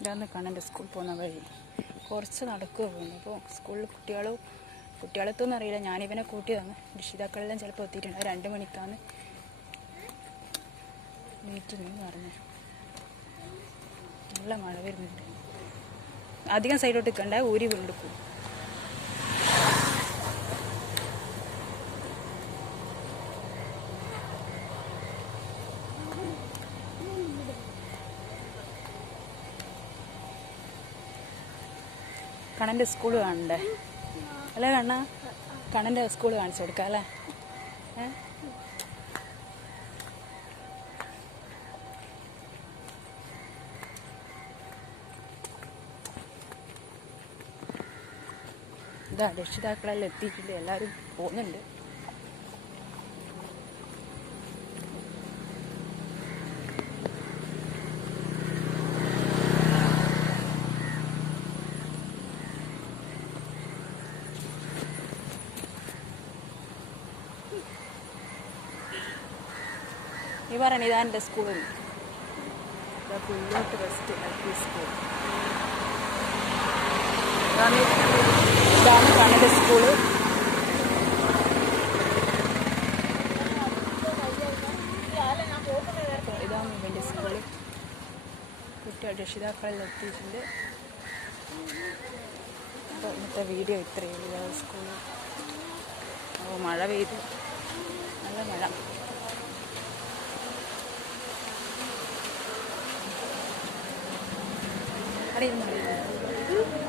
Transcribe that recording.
ഇതാണ് കണ്ണൻ്റെ സ്കൂളിൽ പോകുന്ന വഴി. കുറച്ച് നടക്കുക പോകുന്നു. അപ്പോൾ സ്കൂളിൽ കുട്ടികളെത്തൊന്നും അറിയില്ല. ഞാനിവനെ കൂട്ടിയതാണ്. രക്ഷിതാക്കളെല്ലാം ചിലപ്പോൾ എത്തിയിട്ടുണ്ട്. 2 മണിക്കാണ് മീറ്റിംഗ് എന്ന് പറഞ്ഞത്. നല്ല മഴ വരുന്നുണ്ട്. അധികം സൈഡോട്ട് നിൽക്കണ്ട, ഊരി വീണ്ടെടുക്കും. കണ്ണൻ്റെ സ്കൂൾ കാണണ്ടേ അല്ലേ? കണ്ണൻ്റെ സ്കൂൾ കാണിച്ചു കൊടുക്കാം അല്ലേ? ഇതാ രക്ഷിതാക്കളെല്ലാം എത്തിയിട്ടില്ല, എല്ലാവരും പോകുന്നുണ്ട്. ഈ പറയണ ഇതാ എൻ്റെ സ്കൂളിൽ. പുല്ലോട്ട് വെസ്റ്റ് LP സ്കൂൾ. ഇതാണ് കണ്ണൻ്റെ സ്കൂള്. ഇതാണ് ഇവൻ്റെ സ്കൂള്. കുട്ടികൾ രക്ഷിതാക്കളെല്ലാം എത്തിയിട്ടുണ്ട്. അപ്പോൾ ഇന്നത്തെ വീഡിയോ ഇത്രയേ ഉള്ളൂ. സ്കൂളിൽ മഴ പെയ്തു, നല്ല മഴ. അവിടെ ഇരുന്നു